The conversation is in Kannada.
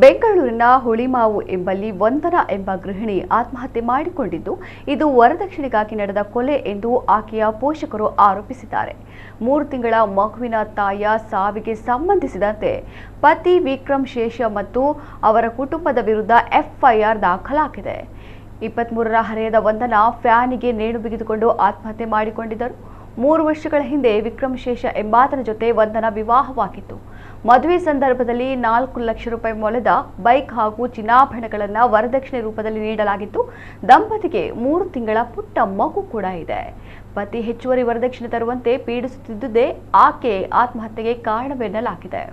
ಬೆಂಗಳೂರಿನ ಹುಳಿಮಾವು ಎಂಬಲ್ಲಿ ವಂದನಾ ಎಂಬ ಗೃಹಿಣಿ ಆತ್ಮಹತ್ಯೆ ಮಾಡಿಕೊಂಡಿದ್ದು, ಇದು ವರದಕ್ಷಿಣೆಗಾಗಿ ನಡೆದ ಕೊಲೆ ಎಂದು ಆಕೆಯ ಪೋಷಕರು ಆರೋಪಿಸಿದ್ದಾರೆ. 3 ತಿಂಗಳ ಮಗುವಿನ ತಾಯಿಯ ಸಾವಿಗೆ ಸಂಬಂಧಿಸಿದಂತೆ ಪತಿ ವಿಕ್ರಮ್ ಶೇಷ ಮತ್ತು ಅವರ ಕುಟುಂಬದ ವಿರುದ್ಧ ಎಫ್ಐಆರ್ ದಾಖಲಾಗಿದೆ. 23ರ ಹರೆಯದ ವಂದನಾ ಫ್ಯಾನಿಗೆ ನೇಣು ಬಿಗಿದುಕೊಂಡು ಆತ್ಮಹತ್ಯೆ ಮಾಡಿಕೊಂಡಿದ್ದರು. 3 ವರ್ಷಗಳ ಹಿಂದೆ ವಿಕ್ರಮ್ ಶೇಷ ಎಂಬಾತನ ಜೊತೆ ವಂದನಾ ವಿವಾಹವಾಗಿತ್ತು. ಮದುವೆ ಸಂದರ್ಭದಲ್ಲಿ 4 ಲಕ್ಷ ರೂಪಾಯಿ ಮೌಲ್ಯದ ಬೈಕ್ ಹಾಗೂ ಚಿನ್ನಾಭರಣಗಳನ್ನು ವರದಕ್ಷಿಣೆ ರೂಪದಲ್ಲಿ ನೀಡಲಾಗಿತ್ತು. ದಂಪತಿಗೆ 3 ತಿಂಗಳ ಪುಟ್ಟ ಮಗು ಕೂಡ ಇದೆ. ಪತಿ ಹೆಚ್ಚುವರಿ ವರದಕ್ಷಿಣೆ ತರುವಂತೆ ಪೀಡಿಸುತ್ತಿದ್ದುದೇ ಆಕೆ ಆತ್ಮಹತ್ಯೆಗೆ ಕಾರಣವೆನ್ನಲಾಗಿದೆ.